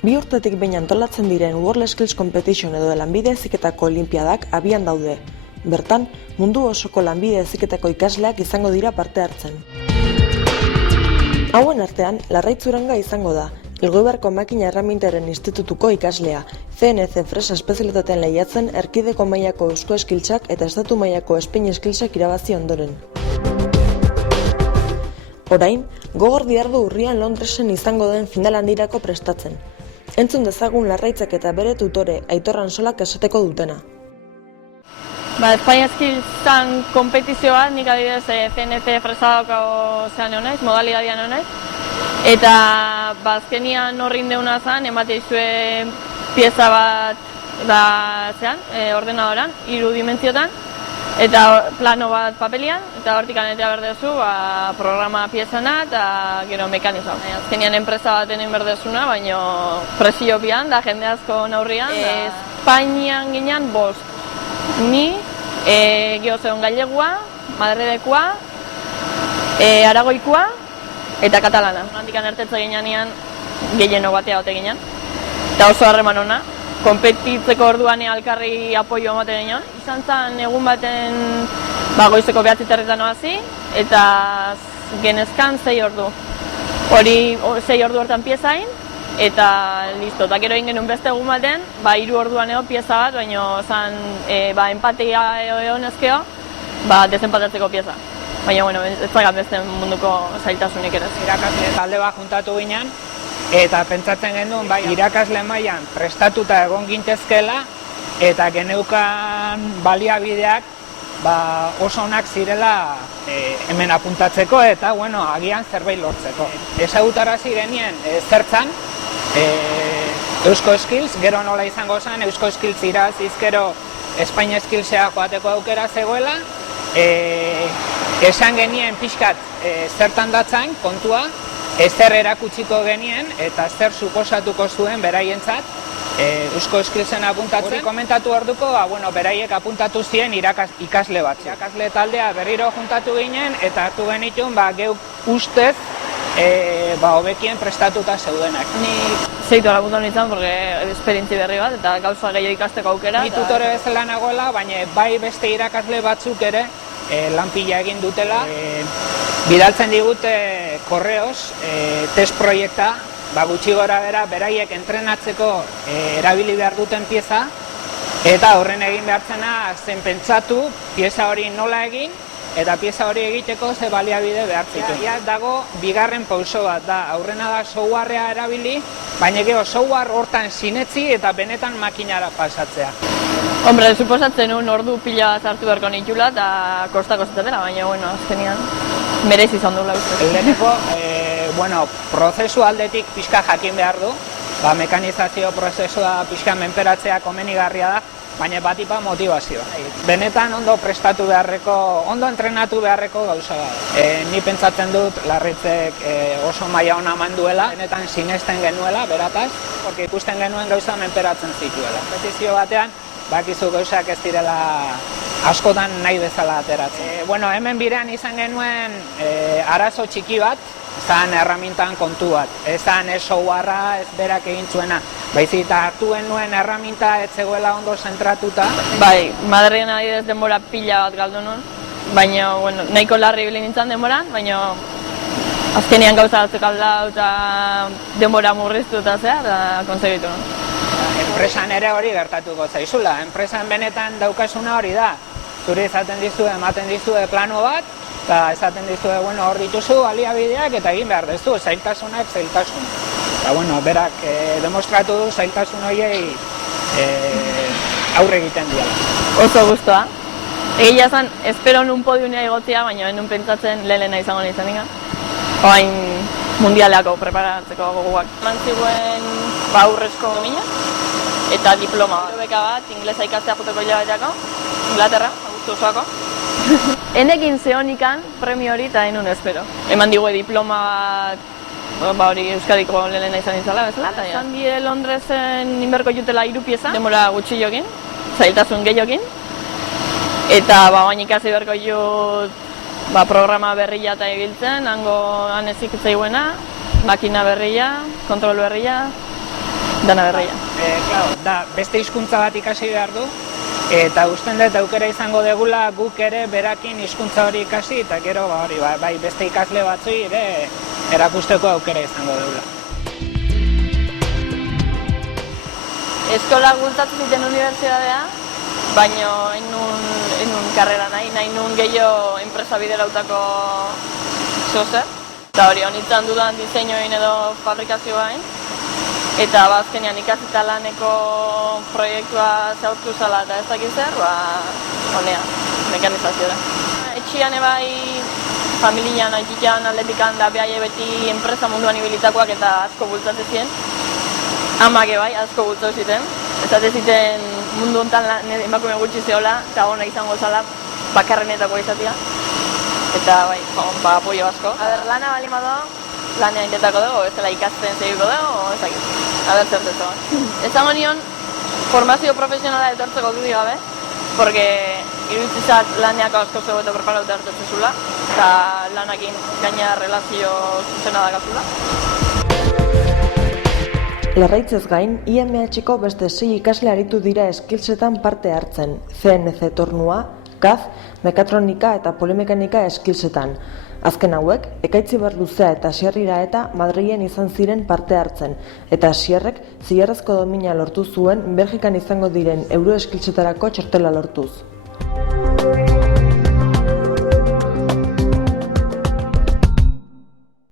2 urtetik behin antolatzen diren World Skills Competition edo lanbide heziketako olinpiadak abian daude. Bertan, mundu osoko lanbide heziketako ikasleak izango dira parte hartzen. Hauen artean, Larraitz Uranga izango da, Elgoibarko Makina Erramintaren Institutuko ikaslea, CNC Fresa espezialitatean lehiatzen erkideko mailako eusko eskiltsak eta estatu mailako Spain Skillsak irabazi ondoren. Orain, gogor dihardu urrian Londresen izango den final handirako prestatzen. Entzun dezagun Larraitzak eta bere tutore Aitor Ansolak esateko dutena. Spain Skillsan kompetizioa, nik adibidez CNC Fresadoko zean honaiz, modalidadian honaiz. Eta azkenian horrin deuna zen, emate izue pieza bat ordenadoran, 3 dimentsiotan, eta plano bat papelian, eta hortikan etea berdezu programa piezana eta gero mekanizau. Azkenian enpresa bat egin berdezuna, baina presio pian, da jende asko naurrian. Espainian ginean 5. Ni, geozeon Gallegua, Madridekoa, Aragoikoa eta Katalana. Handikan ertetze ginean gehieno batea ote ginen. Eta oso harreman ona. Konpetitzeko orduan alkarri apoio ematen ginen. Izan zen egun baten goizeko 9:00 hasi eta genezkan 6 ordu. Hori 6 ordu hortan piezain eta listo. Eta gero egin genuen beste egun baten, 3 orduan eo pieza bat, baina zan empatia egon ezkeo, desenpatatzeko pieza. Baina, ez zagan beste munduko zailtasunik ere. Irakasle talde bat juntatu ginen, eta pentsatzen genuen, irakasle mailan prestatuta egon gintezkela, eta geneukan baliabideak oso onak zirela hemen apuntatzeko, eta agian zerbait lortzeko. Ezagutarazi genien zertzan, Eusko Skills, gero nola izango zen, Eusko Skills irabaziz gero Spain Skillsea joateko aukera zegoela, esan genien pixkat zertan datzan kontua, zer erakutsiko genien eta zer suposatuko zuen beraientzat Eusko Skillsen apuntatzen. Hori komentatu orduko, beraiek apuntatu ziren ikasle bat. Irakasle taldea berriro juntatu ginen eta hartu genitun geuk ustez hobekien prestatuta zeudenak. Ni zeitu apuntu nintzen, porque esperientzi berri bat eta gauza gehiago ikasteko aukera. Ni tutore bezala nagoela, baina bai beste irakasle batzuk ere lanpila egin dutela. Bidaltzen digute korreoz, test proiekta, gutxi gora bera, beraiek entrenatzeko erabili behar duten pieza, eta horren egin behartzena zen pentsatu pieza hori nola egin, eta pieza hori egiteko ze baliabide behar zitu. Dago bigarren pauso bat da, aurrena da softwarea erabili, baina gero software hortan sinetzi eta benetan makinara pasatzea. Hombre, suposatzen un ordu pila sartu beharko nitula eta kostako zetetera, baina, azkenian merezi izan duela uste. Leheneko, prozesu aldetik pixka jakin behar du, mekanizazio prozesua pixka menperatzea komenigarria da, baina batipa motivazioa. Benetan ondo prestatu beharreko, ondo entrenatu beharreko gauza da. Ni pentsatzen dut Larraitzek oso maila ona eman duela, benetan sinesten genuela, berataz, porque ikusten genuen gauza menperatzen zituela. Kompetizio batean, bakizu gauzak ez direla askotan nahi bezala ateratzen. Hemen birean izan genuen arazo txiki bat, zan erramintan kontu bat. Ezan ez softwarea ez berak egin zuena. Baizik eta hartu genuen erraminta ez zegoela ondo zentratuta. Madrilen adibidez denbora pila bat galdu nun, baina nahiko larri bilin nintzen denboran, baina azkenian gauza batzuk aldau eta denbora murriztu eta konsegitu nun. Enpresan ere hori gertatuko zaizula. Enpresan benetan daukasuna hori da. Zuri ematen dizue plano bat, eta esaten dizue, hor dituzu baliabideak eta egin behar dezu, zailtasunak zailtasun. Eta, berak demostratu du zailtasun horiei aurre egiten dira. Oso guztua. Egia zen, espero nun podiunea igotzea, baina nun pentsatzen lehena izango nintzen dira. Oain mundialeako preparatzeko gogoak. Mantziguen aurrezko domina eta diploma bat. Beka bat, inglesa ikastea juteko hilabeteako, Inglaterra, agustu osoako. Enekin zehonikan premio hori eta enun espero. Eman digue diploma bat, hori Euskadiko lehena izan nintzala bezala. Zan die Londresen inberko jutela 3 pieza, demora gutxi jokin, zailtasun gehiokin. Eta baina ikasi berko jut programa berria eta ibiltzen, hango han ezik zaiguena, makina berria, kontrol berria, dana berria. Da, beste hizkuntza bat ikasi behar du, eta usten dut aukera izango degula guk ere berakin hizkuntza hori ikasi, eta gero bai beste ikasle batzui ere erakusteko aukera izango degula. Eskola gustatu ziten unibertsitatea, baina enun karrera nahi nun gehiago enpresa biderautako zozer. Eta hori, honitzen dudan diseinuein edo fabrikazioain. Eta azkenean ikasita laneko proiektua zehurtu zala eta ez dakit zer, honea, mekanizazioa. Etxian ebai, familian, aitikan, atletikan, da behai beti enpresa munduan ibilitakoak eta asko bultzatzen ziren. Amak ebai, asko bultzatu ziten. Ez ziten mundu honetan emakume gutxi zehola, eta hona izango zala bakarrenetako izatea. Eta bai, apoio asko. Lana bali mado, lanea intetako dugu, ez dela ikasten segiko dugu, ez dakit. Zer zezo. Ezango nion, formazio profesionala etortzeko dudik gabe, porque iruditzizat laneako asko zegoeto preparauta hartatzen zula, eta lanakin gaina relazio zuzena dakazula. Larraitzez gain, IMH-ko beste 6 ikasle aritu dira eskilsetan parte hartzen, CNC tornua, CAD, mekatronika eta polimekanika eskilsetan. Azken hauek, Ekaitziber luzea eta Sierrira eta Madrilen izan ziren parte hartzen, eta Sierrek zilarrezko domina lortu zuen Belgikan izango diren euroeskilsetarako txartela lortuz.